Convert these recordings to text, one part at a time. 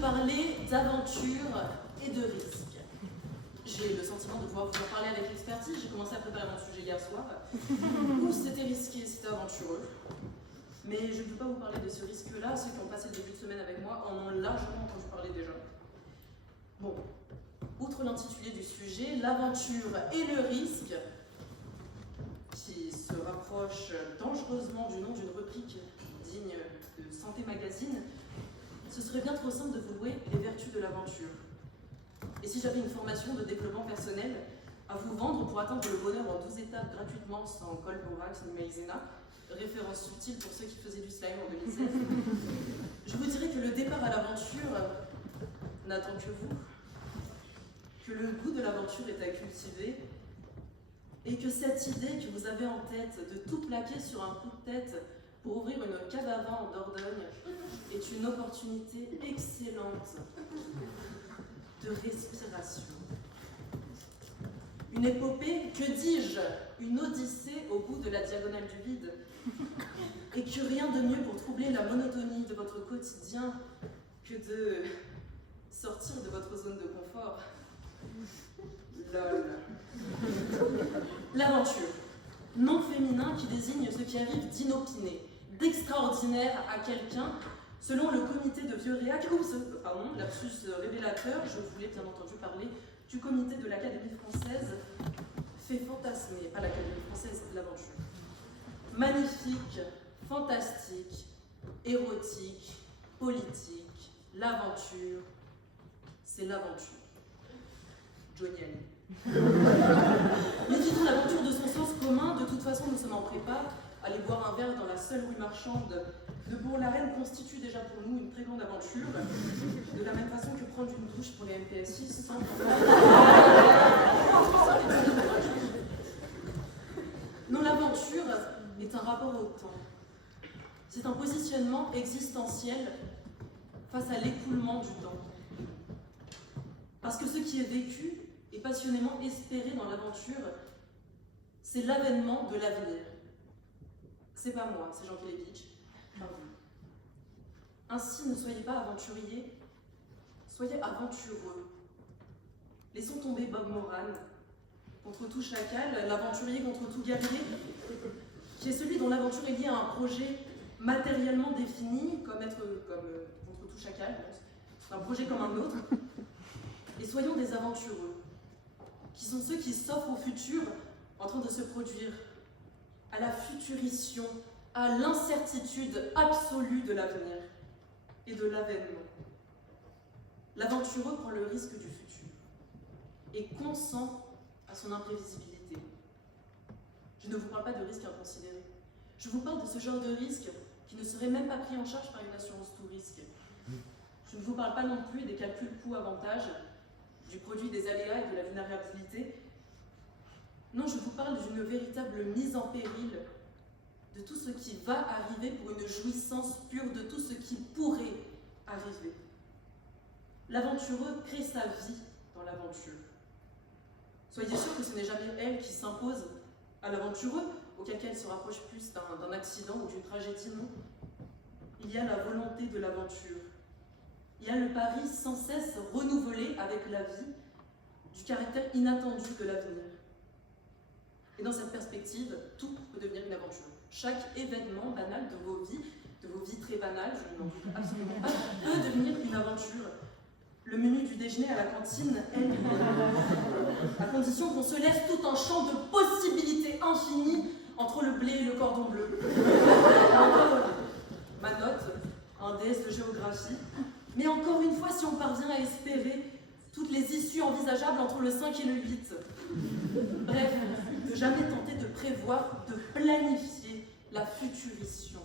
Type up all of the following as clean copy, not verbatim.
parler d'aventure et de risque. J'ai le sentiment de pouvoir vous en parler avec expertise. J'ai commencé à préparer mon sujet hier soir. Ouh, c'était risqué, c'était aventureux. Mais je ne peux pas vous parler de ce risque-là. Ceux qui ont passé le début de semaine avec moi en ont largement entendu parler déjà. Bon, outre l'intitulé du sujet, l'aventure et le risque, qui se rapproche dangereusement du nom d'une rubrique digne de Santé Magazine, ce serait bien trop simple de vous louer les vertus de l'aventure. Et si j'avais une formation de développement personnel à vous vendre pour atteindre le bonheur en 12 étapes gratuitement sans col borax ni maïzena, référence subtile pour ceux qui faisaient du slime en 2016, je vous dirais que le départ à l'aventure n'attend que vous, que le goût de l'aventure est à cultiver, et que cette idée que vous avez en tête de tout plaquer sur un coup de tête pour ouvrir une cave à vin en Dordogne est une opportunité excellente de respiration. Une épopée, que dis-je, une odyssée au bout de la diagonale du vide, et que rien de mieux pour troubler la monotonie de votre quotidien que de sortir de votre zone de confort. LOL. L'aventure, nom féminin qui désigne ce qui arrive d'inopiné, d'extraordinaire à quelqu'un, selon le comité de vieux réac, lapsus révélateur, je voulais bien entendu parler du comité de l'Académie française, fait fantasmer, pas l'Académie française, l'aventure. Magnifique, fantastique, érotique, politique, l'aventure, c'est l'aventure. Johnny Hallyday. Mais quittons l'aventure de son sens commun, de toute façon nous sommes en prépa. Aller boire un verre dans la seule rue marchande de Bourg-la-Reine constitue déjà pour nous une très grande aventure, de la même façon que prendre une douche pour les MPSI sans... Non, l'aventure est un rapport au temps. C'est un positionnement existentiel face à l'écoulement du temps. Parce que ce qui est vécu et passionnément espéré dans l'aventure, c'est l'avènement de l'avenir. C'est pas moi, c'est Jean Kelevitch, pas vous. Ainsi, ne soyez pas aventuriers, soyez aventureux. Laissons tomber Bob Moran contre tout chacal, l'aventurier contre tout guerrier, qui est celui dont l'aventure est liée à un projet matériellement défini, contre tout chacal, un projet comme un autre. Et soyons des aventureux, qui sont ceux qui s'offrent au futur en train de se produire, à la futurition, à l'incertitude absolue de l'avenir et de l'avènement. L'aventureux prend le risque du futur et consent à son imprévisibilité. Je ne vous parle pas de risque inconsidéré. Je vous parle de ce genre de risque qui ne serait même pas pris en charge par une assurance tout risque. Je ne vous parle pas non plus des calculs coût-avantage, du produit des aléas et de la vulnérabilité. Non, je vous parle d'une véritable mise en péril de tout ce qui va arriver pour une jouissance pure de tout ce qui pourrait arriver. L'aventureux crée sa vie dans l'aventure. Soyez sûr que ce n'est jamais elle qui s'impose à l'aventureux, auquel cas elle se rapproche plus d'un accident ou d'une tragédie, non. Il y a la volonté de l'aventure. Il y a le pari sans cesse renouvelé avec la vie du caractère inattendu de l'avenir. Et dans cette perspective, tout peut devenir une aventure. Chaque événement banal de vos vies très banales, je n'en doute absolument pas, peut devenir une aventure. Le menu du déjeuner à la cantine, elle, à condition qu'on se laisse tout un champ de possibilités infinies entre le blé et le cordon bleu. Ma note, un DS de géographie. Mais encore une fois, si on parvient à espérer toutes les issues envisageables entre le 5 et le 8. Bref, ne jamais tenter de prévoir, de planifier la futurition.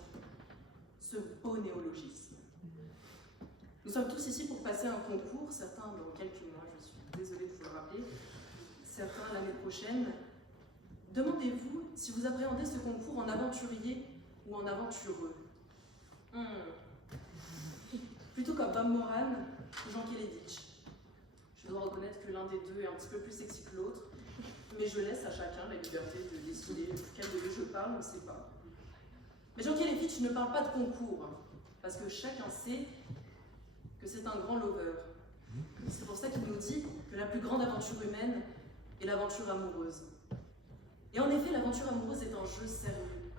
Ce beau néologisme. Nous sommes tous ici pour passer un concours, certains dans quelques mois, je suis désolée de vous le rappeler, certains l'année prochaine. Demandez-vous si vous appréhendez ce concours en aventurier ou en aventureux. Plutôt comme Bob Moran ou Jean Kelevitch. Je dois reconnaître que l'un des deux est un petit peu plus sexy que l'autre, mais je laisse à chacun la liberté de décider quel de deux je parle, on ne sait pas. Mais Jean Kelevitch ne parle pas de concours, parce que chacun sait que que c'est un grand lover. C'est pour ça qu'il nous dit que la plus grande aventure humaine est l'aventure amoureuse. Et en effet, l'aventure amoureuse est un jeu sérieux.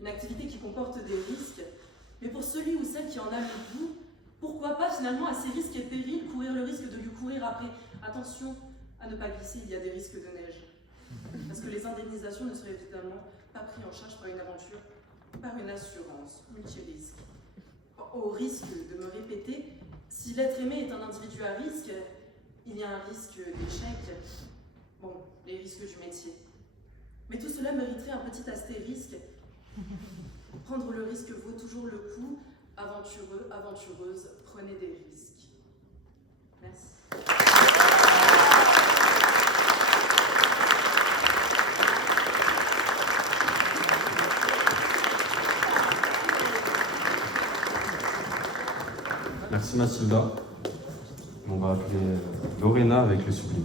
Une activité qui comporte des risques, mais pour celui ou celle qui en a le goût, pourquoi pas finalement à ces risques et périls courir le risque de lui courir après. Attention à ne pas glisser, il y a des risques de neige. Parce que les indemnisations ne seraient évidemment pas prises en charge par une aventure, par une assurance multirisque. Au risque de me répéter, si l'être aimé est un individu à risque, il y a un risque d'échec. Bon, les risques du métier. Mais tout cela mériterait un petit astérisque. Prendre le risque vaut toujours le coup. Aventureux, aventureuse, prenez des risques. Merci. Merci Mathilda. On va appeler Lorena avec le sublime.